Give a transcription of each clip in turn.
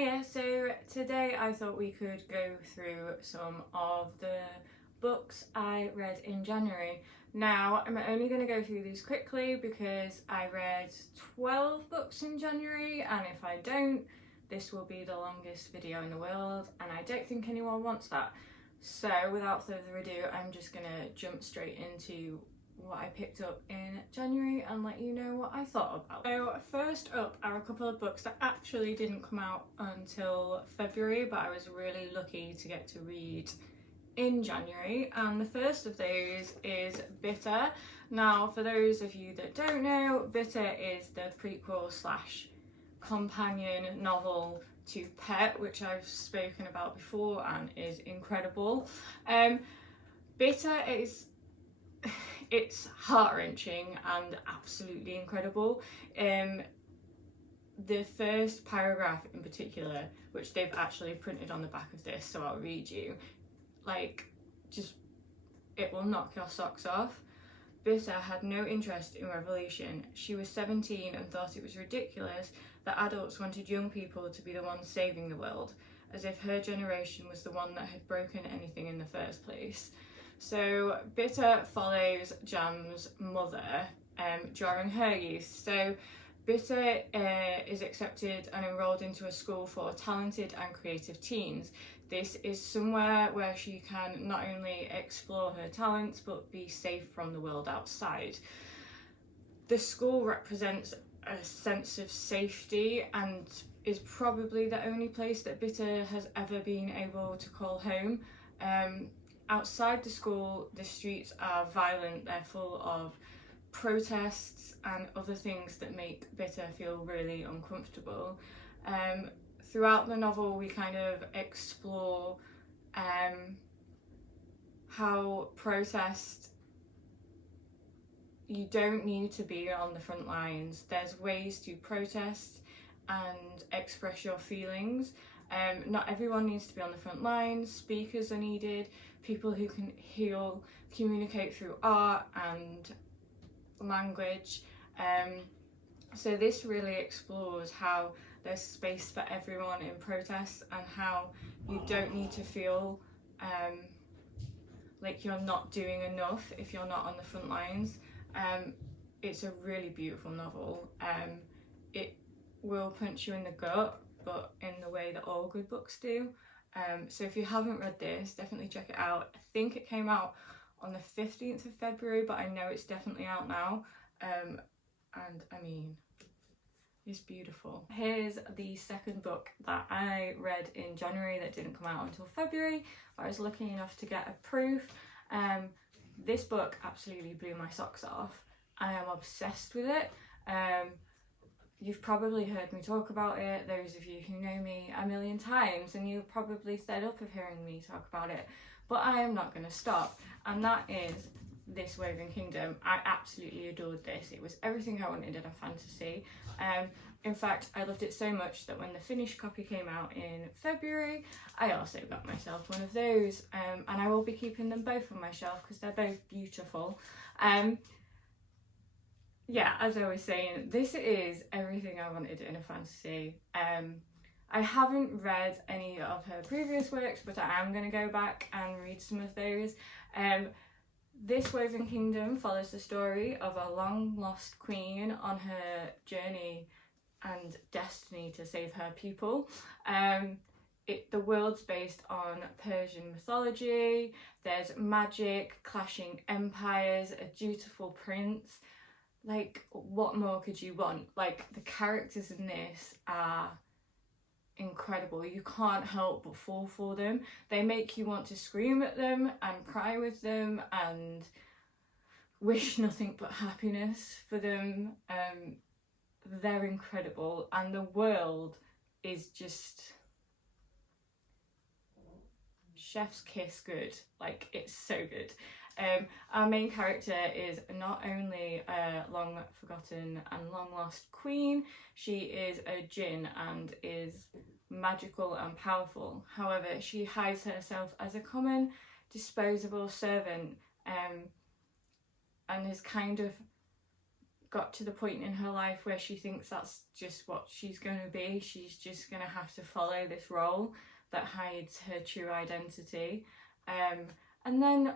Hiya, so today I thought we could go through some of the books I read in January. Now, I'm only going to go through these quickly because I read 12 books in January, and if I don't, this will be the longest video in the world, and I don't think anyone wants that. So without further ado, I'm just going to jump straight into what I picked up in January and let you know what I thought about. So first up are a couple of books that actually didn't come out until February, but I was really lucky to get to read in January, and the first of those is Bitter. Now, for those of you that don't know, Bitter is the prequel slash companion novel to Pet, which I've spoken about before and is incredible. Bitter is it's heart-wrenching and absolutely incredible. The first paragraph in particular, which they've actually printed on the back of this, so I'll read you, it will knock your socks off. Bitter had no interest in revolution. She was 17 and thought it was ridiculous that adults wanted young people to be the ones saving the world, as if her generation was the one that had broken anything in the first place. So Bitter follows Jam's mother during her youth. So Bitter is accepted and enrolled into a school for talented and creative teens. This is somewhere where she can not only explore her talents but be safe from the world outside. The school represents a sense of safety and is probably the only place that Bitter has ever been able to call home. Outside the school, the streets are violent. They're full of protests and other things that make Bitter feel really uncomfortable. Throughout the novel, we kind of explore how protest, you don't need to be on the front lines. There's ways to protest and express your feelings. Not everyone needs to be on the front lines. Speakers are needed, people who can communicate through art and language. So this really explores how there's space for everyone in protest and how you don't need to feel like you're not doing enough if you're not on the front lines. It's a really beautiful novel. It will punch you in the gut, but in the way that all good books do. So if you haven't read this, definitely check it out. I think it came out on the 15th of February, but I know it's definitely out now. And I mean, it's beautiful. Here's the second book that I read in January that didn't come out until February, but I was lucky enough to get a proof. This book absolutely blew my socks off. I am obsessed with it. You've probably heard me talk about it, those of you who know me a million times, and you're probably fed up of hearing me talk about it, but I am not going to stop, and that is This Woven Kingdom. I absolutely adored this. It was everything I wanted in a fantasy. In fact, I loved it so much that when the finished copy came out in February, I also got myself one of those, and I will be keeping them both on my shelf because they're both beautiful. Yeah, as I was saying, this is everything I wanted in a fantasy. I haven't read any of her previous works, but I am going to go back and read some of those. This Woven Kingdom follows the story of a long-lost queen on her journey and destiny to save her people. The world's based on Persian mythology. There's magic, clashing empires, a dutiful prince. Like, what more could you want? Like, the characters in this are incredible. You can't help but fall for them. They make you want to scream at them and cry with them and wish nothing but happiness for them. They're incredible, and the world is just chef's kiss good. Like, it's so good. Our main character is not only a long forgotten and long lost queen, she is a djinn and is magical and powerful. However, she hides herself as a common, disposable servant, and is kind of got to the point in her life where she thinks that's just what she's going to be. She's just going to have to follow this role that hides her true identity. And then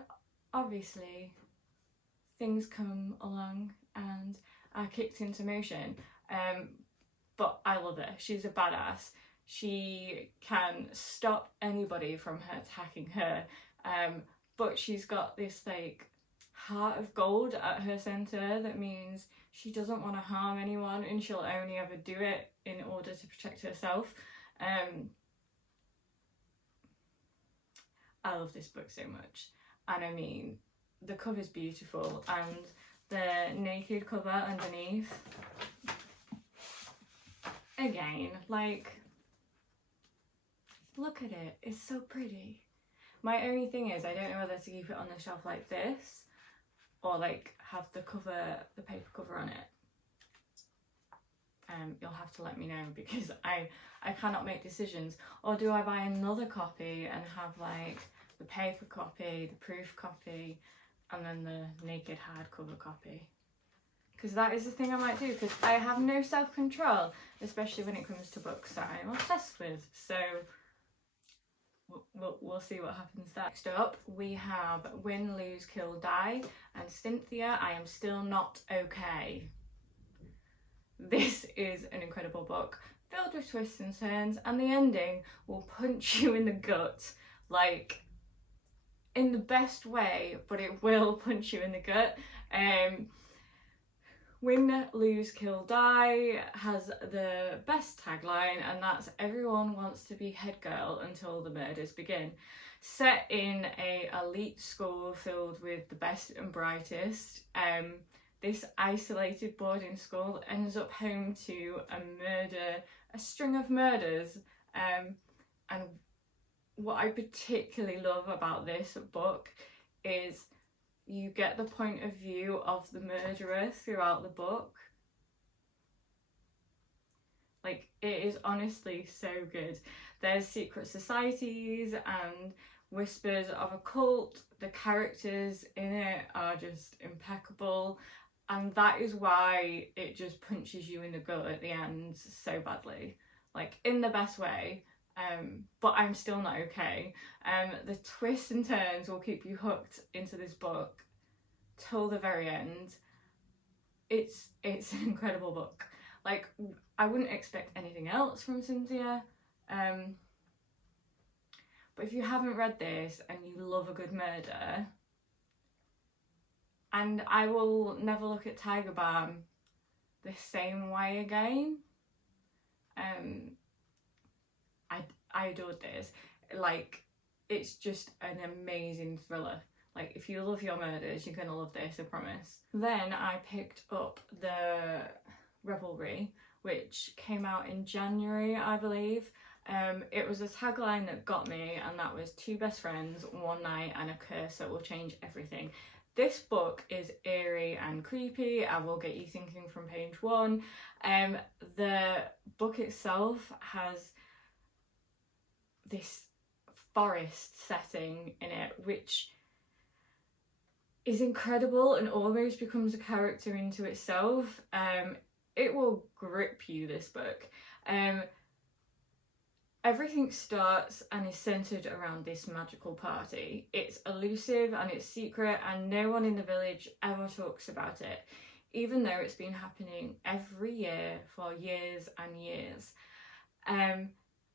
obviously things come along and are kicked into motion. But I love her. She's a badass. She can stop anybody from attacking her. But she's got this like heart of gold at her centre that means she doesn't want to harm anyone, and she'll only ever do it in order to protect herself. I love this book so much, and I mean, the cover's beautiful, and the naked cover underneath, again, like, look at it, it's so pretty. My only thing is, I don't know whether to keep it on the shelf like this or like have the paper cover on it. You'll have to let me know, because I cannot make decisions. Or do I buy another copy and have like the paper copy, the proof copy, and then the naked hardcover copy? Because that is the thing I might do, because I have no self-control, especially when it comes to books that I'm obsessed with. So we'll see what happens there. Next up, we have Win, Lose, Kill, Die, and Cynthia, I Am Still Not Okay. This is an incredible book, filled with twists and turns, and the ending will punch you in the gut, like, in the best way, but it will punch you in the gut. Win, Lose, Kill, Die has the best tagline, and that's everyone wants to be head girl until the murders begin. Set in a elite school filled with the best and brightest, this isolated boarding school ends up home to a string of murders, and what I particularly love about this book is you get the point of view of the murderer throughout the book. Like, it is honestly so good. There's secret societies and whispers of a cult. The characters in it are just impeccable, and that is why it just punches you in the gut at the end so badly, like in the best way. But I'm still not okay. The twists and turns will keep you hooked into this book till the very end. It's an incredible book. Like, I wouldn't expect anything else from Cynthia. But if you haven't read this and you love a good murder, and I will never look at Tiger Balm the same way again. I adored this. Like, it's just an amazing thriller. Like, if you love your murders, you're gonna love this, I promise. Then I picked up The Revelry, which came out in January, I believe. It was a tagline that got me, and that was 2 best friends, 1 night, and a curse that will change everything. This book is eerie and creepy and will get you thinking from page 1. The book itself has this forest setting in it, which is incredible and almost becomes a character into itself. It will grip you, this book. Everything starts and is centred around this magical party. It's elusive and it's secret, and no one in the village ever talks about it, even though it's been happening every year for years and years.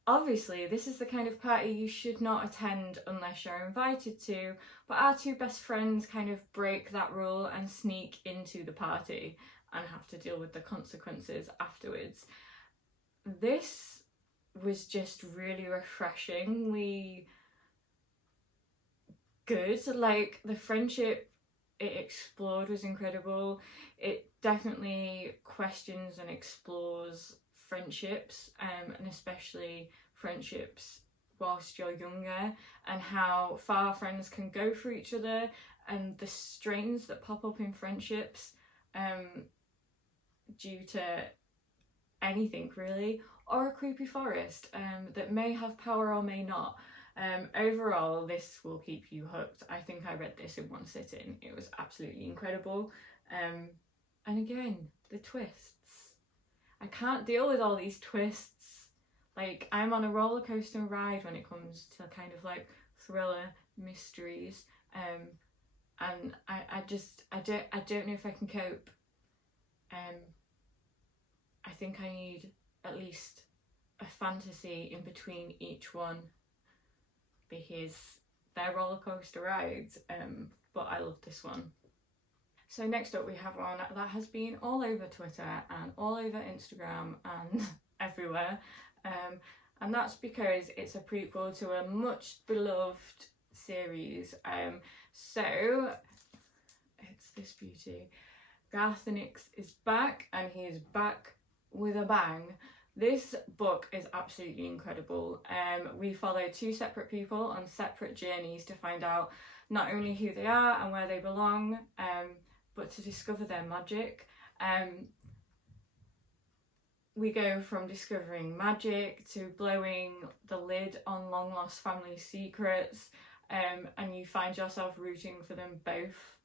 Obviously, this is the kind of party you should not attend unless you're invited to, but our 2 best friends kind of break that rule and sneak into the party and have to deal with the consequences afterwards. This was just really refreshingly good. Like, the friendship it explored was incredible. It definitely questions and explores friendships, and especially friendships whilst you're younger, and how far friends can go for each other, and the strains that pop up in friendships due to anything really, or a creepy forest that may have power or may not. Overall, this will keep you hooked. I think I read this in one sitting. It was absolutely incredible. And again, the twists. I can't deal with all these twists. Like, I'm on a roller coaster ride when it comes to kind of like thriller mysteries, and I don't know if I can cope. I think I need at least a fantasy in between each one, because they're roller coaster rides, but I love this one. So next up we have one that has been all over Twitter and all over Instagram and everywhere, and that's because it's a prequel to a much beloved series. So it's this beauty. Garth Ennis is back, and he is back with a bang. This book is absolutely incredible. We follow two separate people on separate journeys to find out not only who they are and where they belong, but to discover their magic. We go from discovering magic to blowing the lid on long lost family secrets, and you find yourself rooting for them both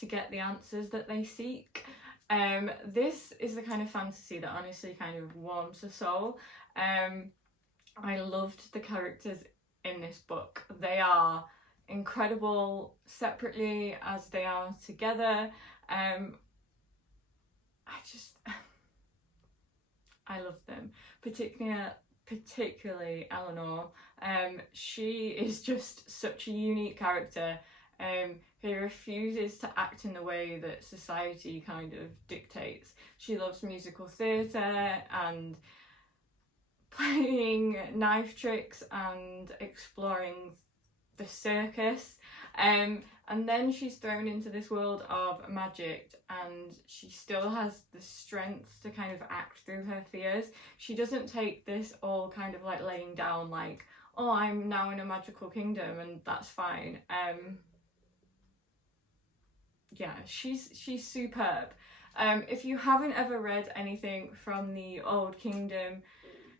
to get the answers that they seek. This is the kind of fantasy that honestly kind of warms the soul. I loved the characters in this book. They are incredible separately as they are together. I love them, particularly Eleanor. She is just such a unique character, who refuses to act in the way that society kind of dictates. She loves musical theatre and playing knife tricks and exploring the circus, and then she's thrown into this world of magic, and she still has the strength to kind of act through her fears. She doesn't take this all kind of like laying down like, oh, I'm now in a magical kingdom and that's fine. Yeah, she's superb. If you haven't ever read anything from the Old Kingdom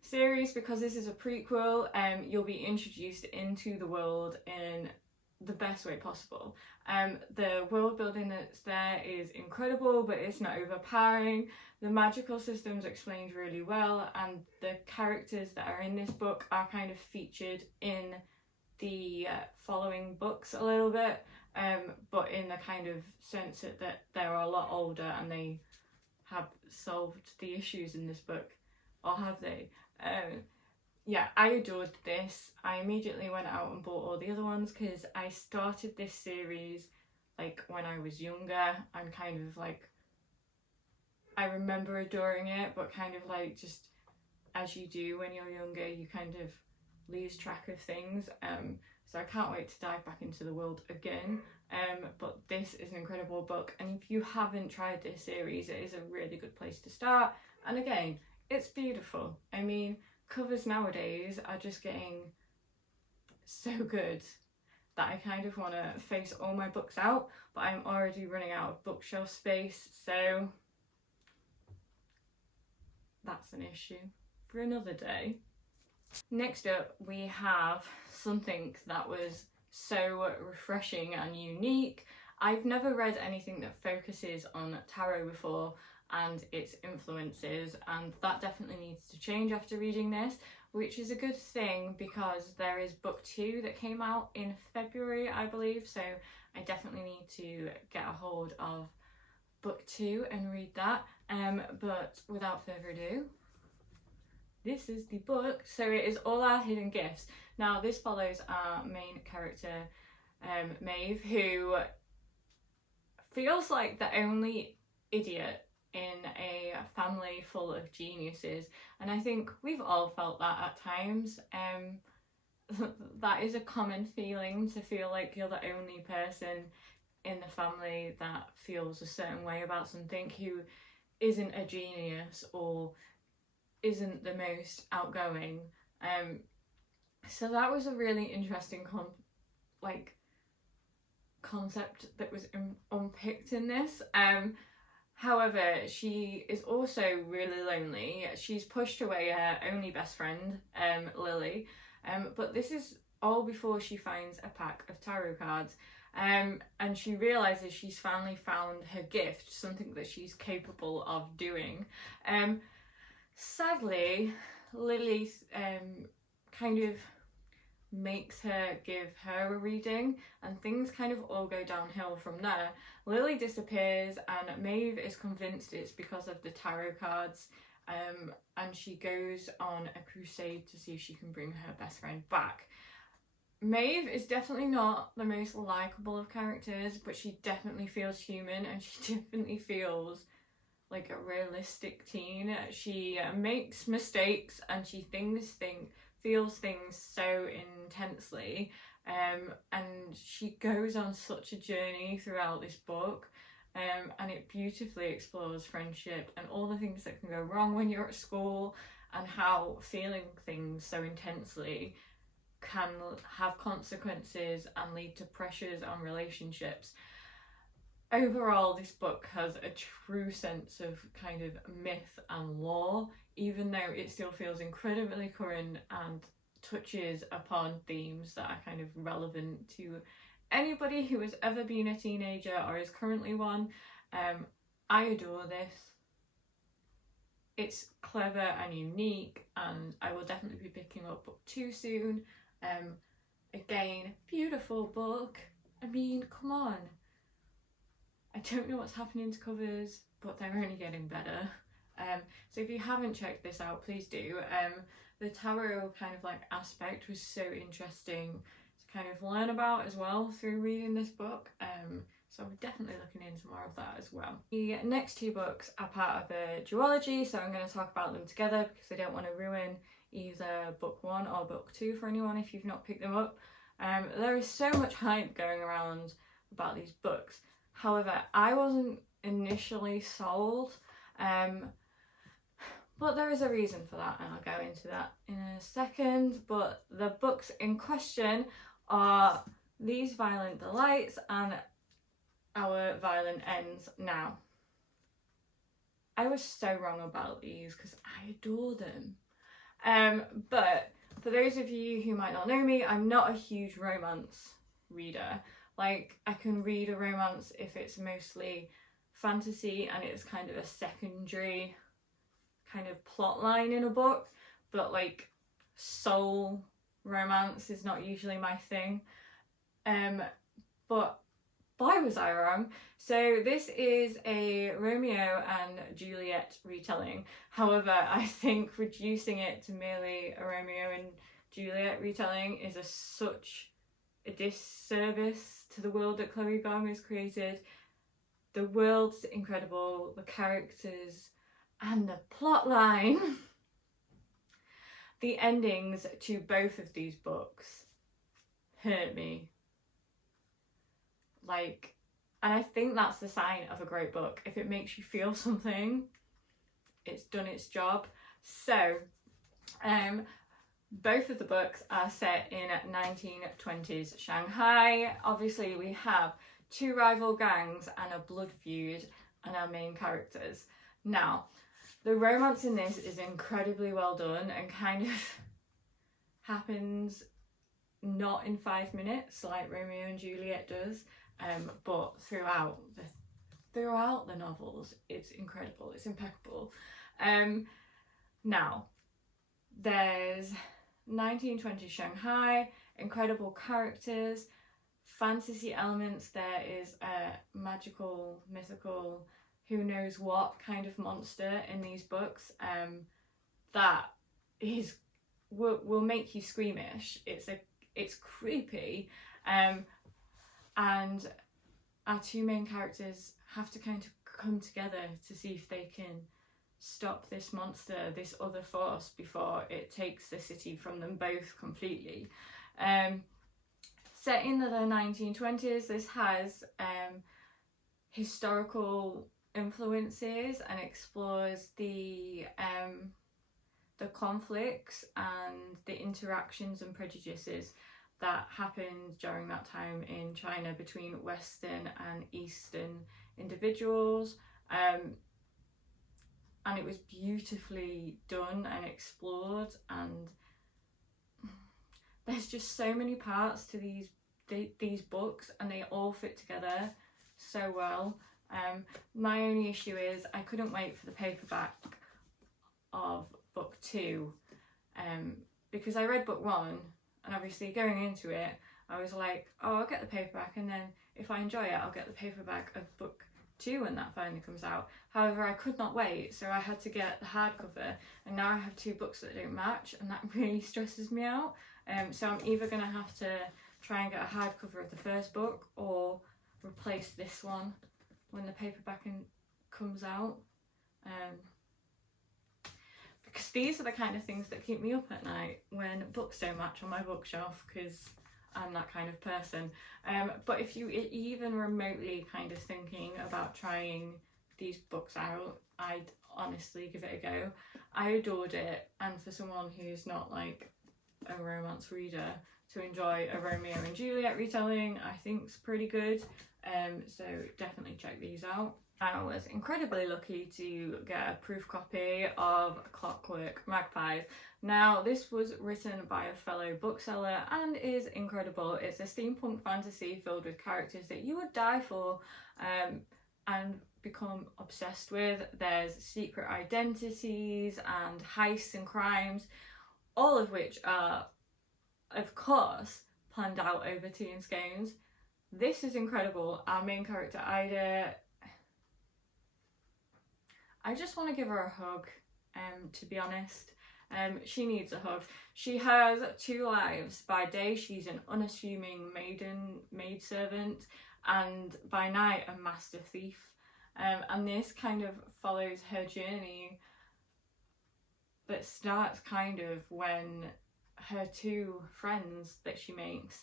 series, because this is a prequel, you'll be introduced into the world in the best way possible. The world building that's there is incredible, but it's not overpowering. The magical system's explained really well, and the characters that are in this book are kind of featured in the following books a little bit, but in the kind of sense that they're a lot older and they have solved the issues in this book, or have they? Yeah, I adored this. I immediately went out and bought all the other ones because I started this series like when I was younger, and kind of like I remember adoring it, but kind of like just as you do when you're younger, you kind of lose track of things. So I can't wait to dive back into the world again. But this is an incredible book, and if you haven't tried this series, it is a really good place to start. And again, it's beautiful. I mean, covers nowadays are just getting so good that I kind of want to face all my books out, but I'm already running out of bookshelf space, so that's an issue for another day. Next up, we have something that was so refreshing and unique. I've never read anything that focuses on tarot before and its influences, and that definitely needs to change after reading this, which is a good thing because there is book 2 that came out in February, I believe, so I definitely need to get a hold of book 2 and read that. But without further ado, this is the book. So it is All Our Hidden Gifts. Now this follows our main character, Maeve, who feels like the only idiot in a family full of geniuses, and I think we've all felt that at times. That is a common feeling, to feel like you're the only person in the family that feels a certain way about something, who isn't a genius or isn't the most outgoing. So that was a really interesting concept that was unpicked in this. However, she is also really lonely. She's pushed away her only best friend, Lily, but this is all before she finds a pack of tarot cards. And she realizes she's finally found her gift, something that she's capable of doing. Sadly, Lily kind of makes her give her a reading, and things kind of all go downhill from there. Lily disappears, and Maeve is convinced it's because of the tarot cards, and she goes on a crusade to see if she can bring her best friend back. Maeve is definitely not the most likeable of characters, but she definitely feels human, and she definitely feels like a realistic teen. She makes mistakes, and she feels things so intensely, and she goes on such a journey throughout this book, and it beautifully explores friendship and all the things that can go wrong when you're at school, and how feeling things so intensely can have consequences and lead to pressures on relationships. Overall, this book has a true sense of kind of myth and lore, even though it still feels incredibly current and touches upon themes that are kind of relevant to anybody who has ever been a teenager or is currently one. I adore this. It's clever and unique, and I will definitely be picking up book 2 soon. Again, beautiful book. I mean, come on. I don't know what's happening to covers, but they're only getting better. So if you haven't checked this out, please do. The tarot kind of like aspect was so interesting to kind of learn about as well through reading this book. So I'm definitely looking into more of that as well. The next 2 books are part of a duology, so I'm going to talk about them together because I don't want to ruin either book 1 or book 2 for anyone if you've not picked them up. There is so much hype going around about these books. However, I wasn't initially sold, but there is a reason for that, and I'll go into that in a second. But the books in question are These Violent Delights and Our Violent Ends Now. I was so wrong about these because I adore them. But for those of you who might not know me, I'm not a huge romance reader. Like, I can read a romance if it's mostly fantasy and it's kind of a secondary kind of plot line in a book, but like soul romance is not usually my thing. But boy, was I wrong. So this is a Romeo and Juliet retelling. However, I think reducing it to merely a Romeo and Juliet retelling is such a disservice to the world that Chloe Gong has created. The world's incredible, the characters, and the plot line. The endings to both of these books hurt me. And I think that's the sign of a great book. If it makes you feel something, it's done its job. So, both of the books are set in 1920s Shanghai. Obviously, we have 2 rival gangs and a blood feud and our main characters. Now, the romance in this is incredibly well done and kind of happens not in 5 minutes like Romeo and Juliet does, but throughout the novels, it's incredible, it's impeccable. Now, there's 1920 Shanghai, incredible characters, fantasy elements. There is a magical, mythical, who knows what kind of monster in these books that will make you squeamish. It's creepy, and our 2 main characters have to kind of come together to see if they can stop this monster, this other force, before it takes the city from them both completely. Set in the 1920s, this has historical influences and explores the conflicts and the interactions and prejudices that happened during that time in China between Western and Eastern individuals. And it was beautifully done and explored, and there's just so many parts to these these books, and they all fit together so well. My only issue is I couldn't wait for the paperback of book 2, because I read book 1, and obviously going into it I was like, oh, I'll get the paperback, and then if I enjoy it I'll get the paperback of book 2 when that finally comes out. However, I could not wait, so I had to get the hardcover, and now I have 2 books that don't match, and that really stresses me out. So I'm either going to have to try and get a hardcover of the first book, or replace this one when the paperback comes out. Because these are the kind of things that keep me up at night when books don't match on my bookshelf, because I'm that kind of person. But if you even remotely kind of thinking about trying these books out, I'd honestly give it a go. I adored it, and for someone who's not like a romance reader, to enjoy a Romeo and Juliet retelling, I think's pretty good. So definitely check these out. I was incredibly lucky to get a proof copy of Clockwork Magus. Now, this was written by a fellow bookseller and is incredible. It's a steampunk fantasy filled with characters that you would die for and become obsessed with. There's secret identities and heists and crimes, all of which are, of course, planned out over tea and scones. This is incredible. Our main character, Ida, I just want to give her a hug, to be honest. She needs a hug. She has 2 lives. By day, she's an unassuming maidservant, and by night, a master thief. And this kind of follows her journey that starts kind of when her 2 friends that she makes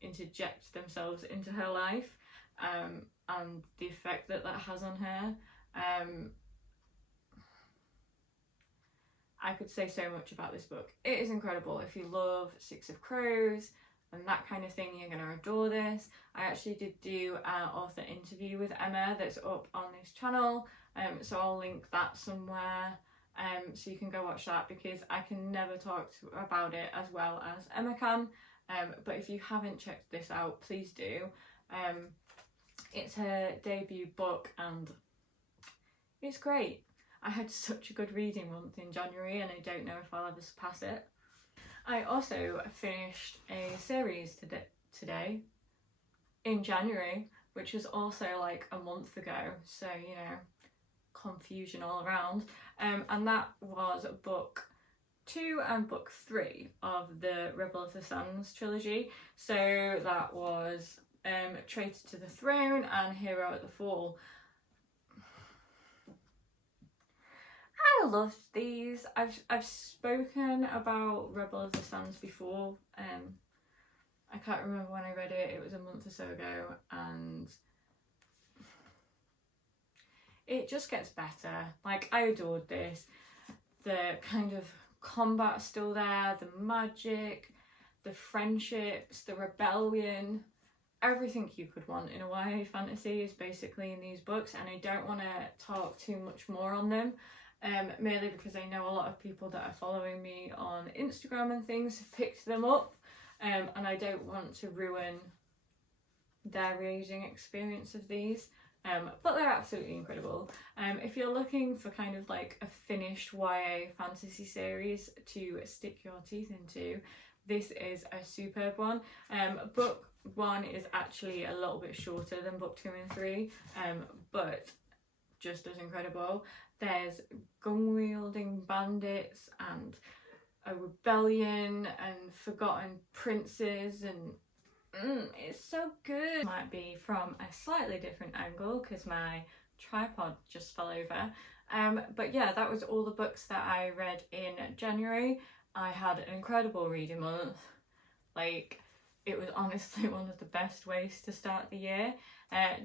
interject themselves into her life, and the effect that has on her. I could say so much about this book. It is incredible. If you love Six of Crows and that kind of thing, you're going to adore this. I actually did do an author interview with Emma that's up on this channel, so I'll link that somewhere, so you can go watch that, because I can never talk about it as well as Emma can. But if you haven't checked this out, please do. It's her debut book and it's great. I had such a good reading month in January, and I don't know if I'll ever surpass it. I also finished a series today in January, which was also like a month ago, so you know, confusion all around. And that was book 2 and book 3 of the Rebel of the Sands trilogy. So that was Traitor to the Throne and Hero at the Fall. I loved these. I've spoken about Rebel of the Sands before. I can't remember when I read it. It was a month or so ago, and it just gets better. Like, I adored this. The kind of combat's still there, the magic, the friendships, the rebellion, everything you could want in a YA fantasy is basically in these books, and I don't want to talk too much more on them. Mainly because I know a lot of people that are following me on Instagram and things have picked them up, and I don't want to ruin their reading experience of these, but they're absolutely incredible. If you're looking for kind of like a finished YA fantasy series to stick your teeth into, this is a superb one. Book 1 is actually a little bit shorter than book 2 and 3, but just as incredible. There's gun-wielding bandits and a rebellion and forgotten princes, and it's so good. Might be from a slightly different angle because my tripod just fell over. But yeah, that was all the books that I read in January. I had an incredible reading month. Like, it was honestly one of the best ways to start the year.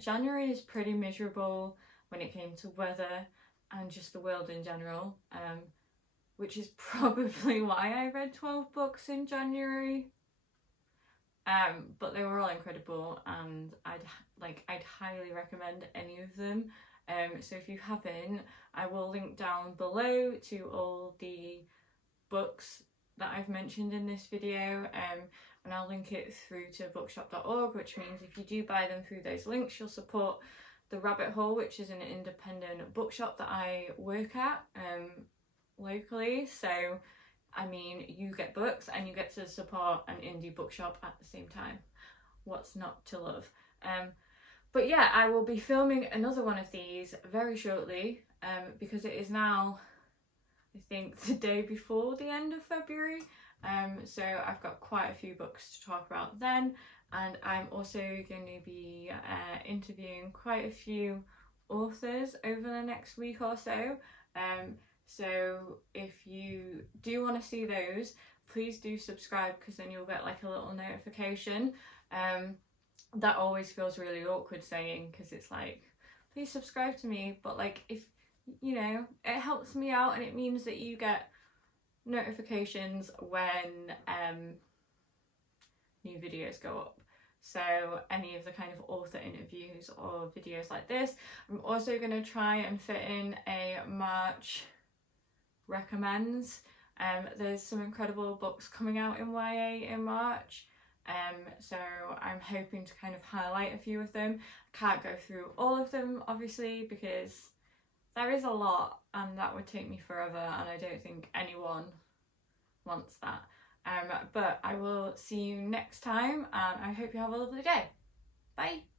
January is pretty miserable when it came to weather and just the world in general, which is probably why I read 12 books in January. But they were all incredible, and I'd highly recommend any of them. So if you haven't, I will link down below to all the books that I've mentioned in this video, and I'll link it through to bookshop.org, which means if you do buy them through those links, you'll support the Rabbit Hole, which is an independent bookshop that I work at locally. So I mean, you get books and you get to support an indie bookshop at the same time. What's not to love? But yeah, I will be filming another one of these very shortly, because it is now, I think, the day before the end of February. So I've got quite a few books to talk about then, and I'm also going to be interviewing quite a few authors over the next week or so. So if you do want to see those, please do subscribe, because then you'll get like a little notification. That always feels really awkward saying, because it's like, please subscribe to me, but like, if you know, it helps me out and it means that you get notifications when new videos go up. So any of the kind of author interviews or videos like this. I'm also going to try and fit in a March recommends. There's some incredible books coming out in YA in March, so I'm hoping to kind of highlight a few of them. I can't go through all of them obviously, because there is a lot and that would take me forever, and I don't think anyone wants that. But I will see you next time, and I hope you have a lovely day. Bye!